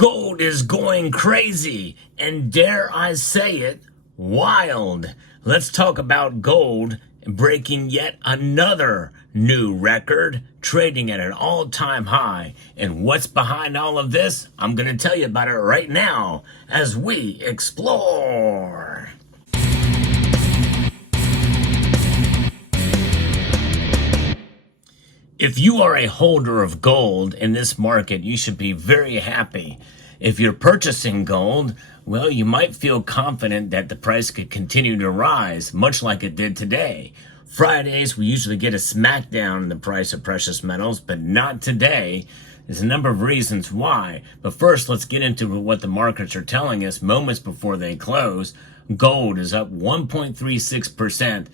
Gold is going crazy, and dare I say it, wild. Let's talk about gold breaking yet another new record, trading at an all-time high. And what's behind all of this? I'm going to tell you about it right now as we explore. If you are a holder of gold in this market, you should be very happy. If you're purchasing gold, well, you might feel confident that the price could continue to rise, much like it did today. Fridays, we usually get a smackdown in the price of precious metals, but not today. There's a number of reasons why. But first, let's get into what the markets are telling us moments before they close. Gold is up 1.36%.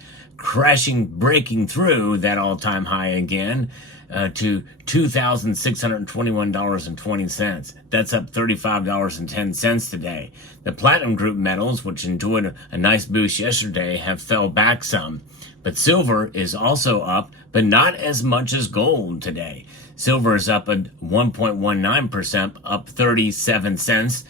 breaking through that all-time high again to $2,621.20. That's up $35.10 today. The platinum group metals, which enjoyed a nice boost yesterday, have fell back some. But silver is also up, but not as much as gold today. Silver is up at 1.19%, up 37 cents.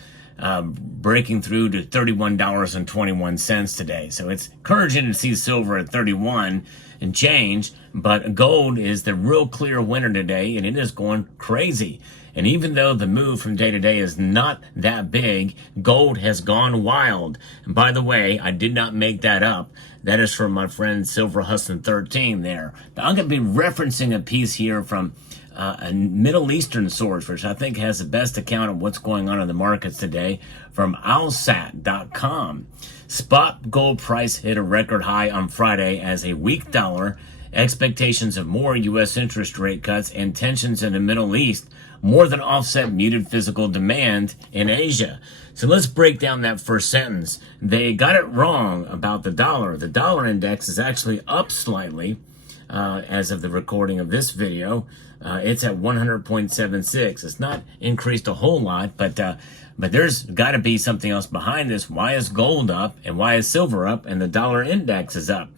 Breaking through to $31.21 today. So it's encouraging to see silver at 31 and change, but gold is the real clear winner today, and it is going crazy. And even though the move from day to day is not that big, gold has gone wild. And by the way, I did not make that up. That is from my friend Silver Hustlin 13 there. But I'm going to be referencing a piece here from a Middle Eastern source, which I think has the best account of what's going on in the markets today, from alsat.com. Spot gold price hit a record high on Friday as a weak dollar, expectations of more U.S. interest rate cuts, and tensions in the Middle East more than offset muted physical demand in Asia. So let's break down that first sentence. They got it wrong about the dollar. The dollar index is actually up slightly as of the recording of this video. It's at 100.76. It's not increased a whole lot, but there's got to be something else behind this. Why is gold up and why is silver up and the dollar index is up?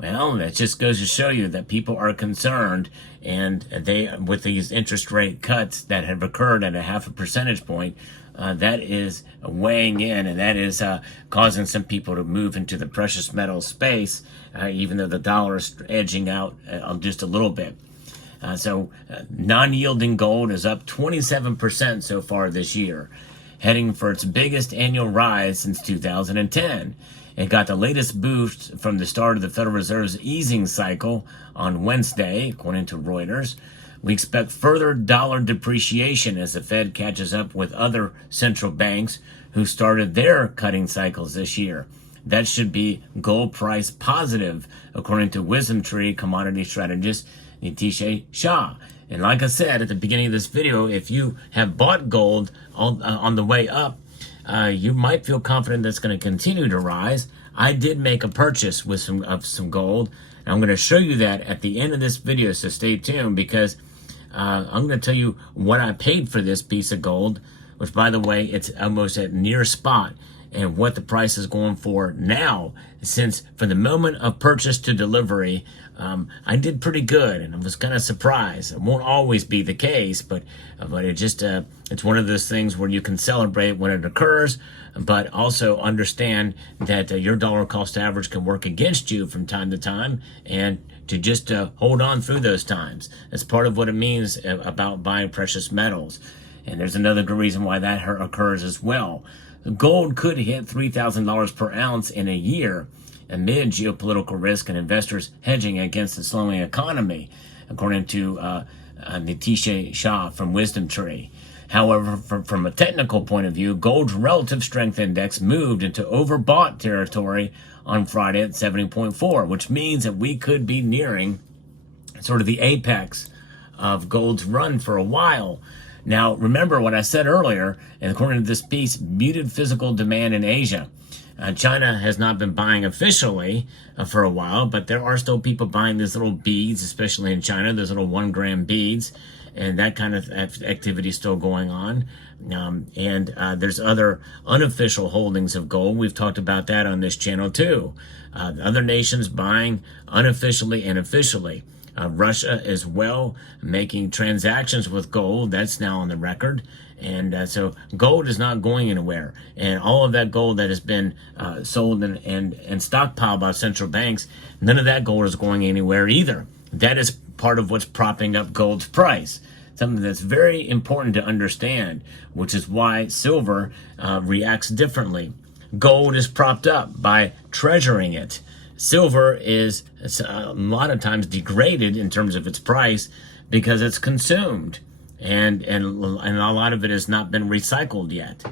Well, that just goes to show you that people are concerned, and they, with these interest rate cuts that have occurred at a 0.5 percentage point, that is weighing in, and that is causing some people to move into the precious metal space, even though the dollar is edging out just a little bit. So non-yielding gold is up 27% so far this year, heading for its biggest annual rise since 2010. It got the latest boost from the start of the Federal Reserve's easing cycle on Wednesday, according to Reuters. We expect further dollar depreciation as the Fed catches up with other central banks who started their cutting cycles this year. That should be gold price positive, according to Wisdom Tree commodity strategist Nitish Shah. And like I said at the beginning of this video, if you have bought gold on the way up, you might feel confident that's going to continue to rise. I did make a purchase with some gold, and I'm going to show you that at the end of this video, so stay tuned, because I'm going to tell you what I paid for this piece of gold, which, by the way, it's almost at near spot, and what the price is going for now, since from the moment of purchase to delivery, I did pretty good, and I was kind of surprised. It won't always be the case, but it just it's one of those things where you can celebrate when it occurs, but also understand that your dollar cost average can work against you from time to time, and to just hold on through those times. That's part of what it means about buying precious metals. And there's another good reason why that occurs as well. Gold could hit $3,000 per ounce in a year amid geopolitical risk and investors hedging against the slowing economy, according to Nitish Shah from Wisdom Tree. However, from a technical point of view, gold's relative strength index moved into overbought territory on Friday at 70.4, which means that we could be nearing sort of the apex of gold's run for a while. Now, remember what I said earlier, and according to this piece, muted physical demand in Asia. China has not been buying officially for a while, but there are still people buying these little beads, especially in China, those little 1 gram beads, and that kind of activity is still going on. There's other unofficial holdings of gold. We've talked about that on this channel too. Other nations buying unofficially and officially. Russia as well, making transactions with gold. That's now on the record. And so gold is not going anywhere. And all of that gold that has been sold and stockpiled by central banks, none of that gold is going anywhere either. That is part of what's propping up gold's price. Something that's very important to understand, which is why silver reacts differently. Gold is propped up by treasuring it. Silver is a lot of times degraded in terms of its price because it's consumed, and a lot of it has not been recycled yet.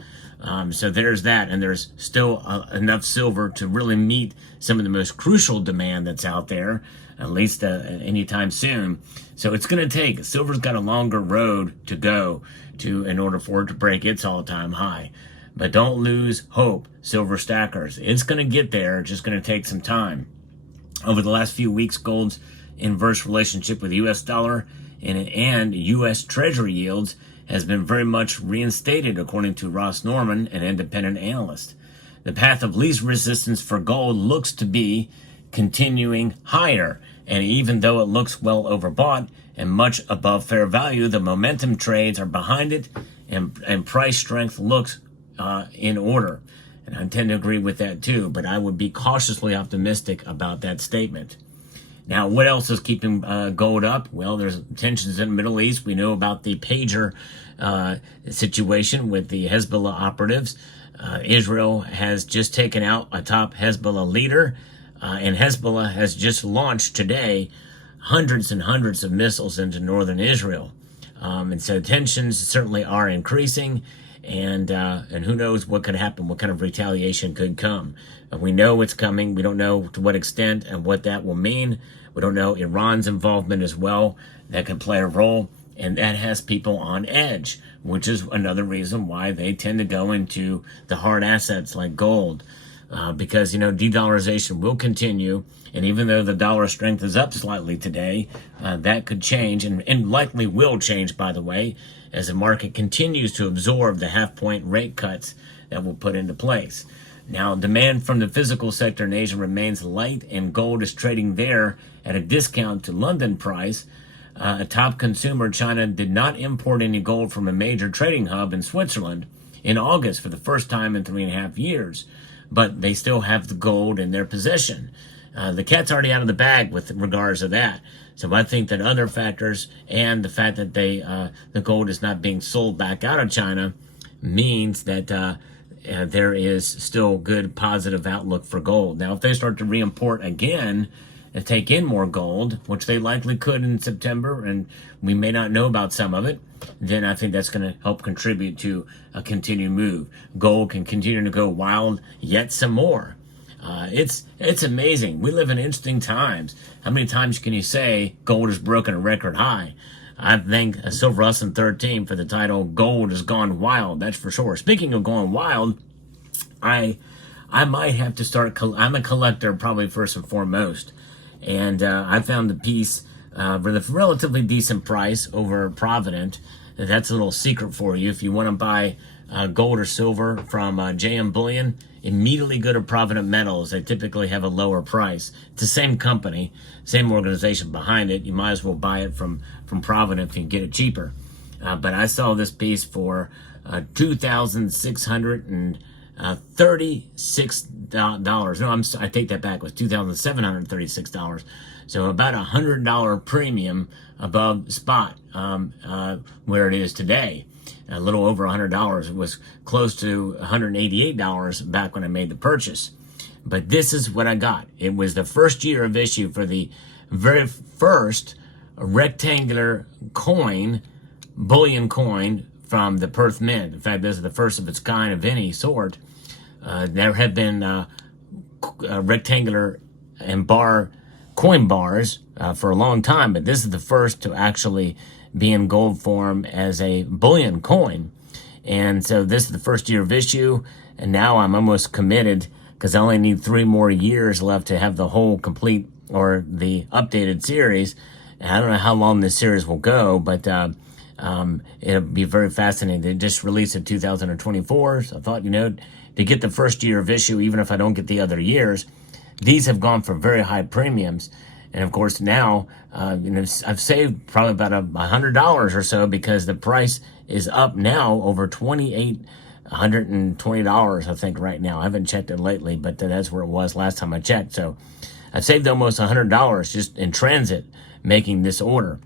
So there's that, and there's still enough silver to really meet some of the most crucial demand that's out there, at least anytime soon. So it's going to take, silver's got a longer road to go in order for it to break its all-time high. But don't lose hope, silver stackers. It's going to get there. It's just going to take some time. Over the last few weeks, gold's inverse relationship with the U.S. dollar and U.S. Treasury yields has been very much reinstated, according to Ross Norman, an independent analyst. The path of least resistance for gold looks to be continuing higher, and even though it looks well overbought and much above fair value, the momentum trades are behind it, and price strength looks in order. And I tend to agree with that too, but I would be cautiously optimistic about that statement. Now, what else is keeping gold up? Well, there's tensions in the Middle East. We know about the pager situation with the Hezbollah operatives. Israel has just taken out a top Hezbollah leader, and Hezbollah has just launched today hundreds and hundreds of missiles into northern Israel. And so tensions certainly are increasing. And who knows what could happen, what kind of retaliation could come. We know it's coming. We don't know to what extent and what that will mean. We don't know Iran's involvement as well. That could play a role, and that has people on edge, which is another reason why they tend to go into the hard assets like gold, because, de-dollarization will continue. And even though the dollar strength is up slightly today, that could change, and likely will change, by the way, as the market continues to absorb the half-point rate cuts that will put into place. Now, demand from the physical sector in Asia remains light, and gold is trading there at a discount to London price. A top consumer, China, did not import any gold from a major trading hub in Switzerland in August for the first time in 3.5 years, but they still have the gold in their possession. The cat's already out of the bag with regards to that. So I think that other factors and the fact that the gold is not being sold back out of China means that there is still good positive outlook for gold. Now, if they start to reimport again and take in more gold, which they likely could in September, and we may not know about some of it, then I think that's going to help contribute to a continued move. Gold can continue to go wild yet some more. It's amazing. We live in interesting times. How many times can you say gold has broken a record high? I thank Silver Austin 13 for the title, Gold Has Gone Wild. That's for sure. Speaking of going wild, I might have to start, I'm a collector probably first and foremost. And I found the piece for the relatively decent price over Provident. That's a little secret for you. If you want to buy gold or silver from JM Bullion, immediately go to Provident Metals. They typically have a lower price. It's the same company, same organization behind it. You might as well buy it from Provident if you can get it cheaper. But I saw this piece for $2,636. No, I take that back. It was $2,736. So about $100 premium above spot where it is today. A little over $100. It was close to $188 back when I made the purchase. But this is what I got. It was the first year of issue for the very first rectangular coin, bullion coin from the Perth Mint. In fact, this is the first of its kind of any sort. There have been rectangular and coin bars for a long time, but this is the first to actually be in gold form as a bullion coin. And so this is the first year of issue, and now I'm almost committed because I only need 3 more years left to have the whole complete or the updated series. And I don't know how long this series will go, but it'll be very fascinating. They just released it 2024, so I thought, to get the first year of issue, even if I don't get the other years, these have gone for very high premiums. And of course now, I've saved probably about $100 or so because the price is up now over $120, I think, right now. I haven't checked it lately, but that's where it was last time I checked. So I've saved almost $100 just in transit making this order.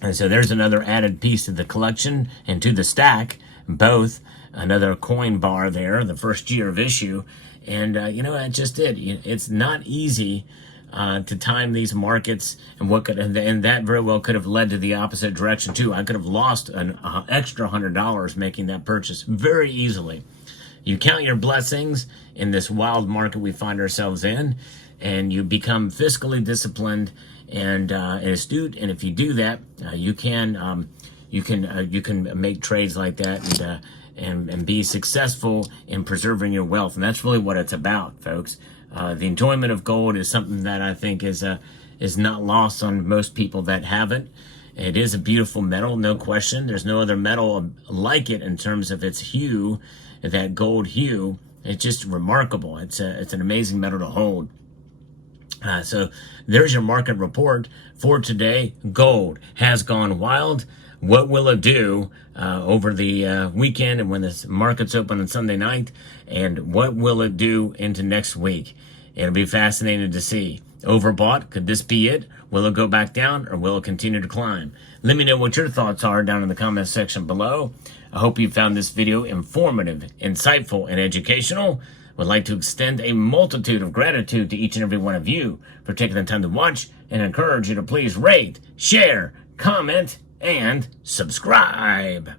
And so there's another added piece to the collection and to the stack, both. Another coin bar there, the first year of issue. And, that's just it. It's not easy to time these markets, and that very well could have led to the opposite direction too. I could have lost an extra $100 making that purchase very easily. You count your blessings in this wild market we find ourselves in, and you become fiscally disciplined and astute. And if you do that, you can make trades like that and be successful in preserving your wealth. And that's really what it's about, folks. The enjoyment of gold is something that I think is not lost on most people that have it. It is a beautiful metal, no question. There's no other metal like it in terms of its hue, that gold hue. It's just remarkable. It's an amazing metal to hold. So there's your market report for today. Gold has gone wild. What will it do over the weekend and when the market's open on Sunday night? And what will it do into next week? It'll be fascinating to see. Overbought? Could this be it? Will it go back down or will it continue to climb? Let me know what your thoughts are down in the comments section below. I hope you found this video informative, insightful, and educational. Would like to extend a multitude of gratitude to each and every one of you for taking the time to watch, and encourage you to please rate, share, comment, and subscribe.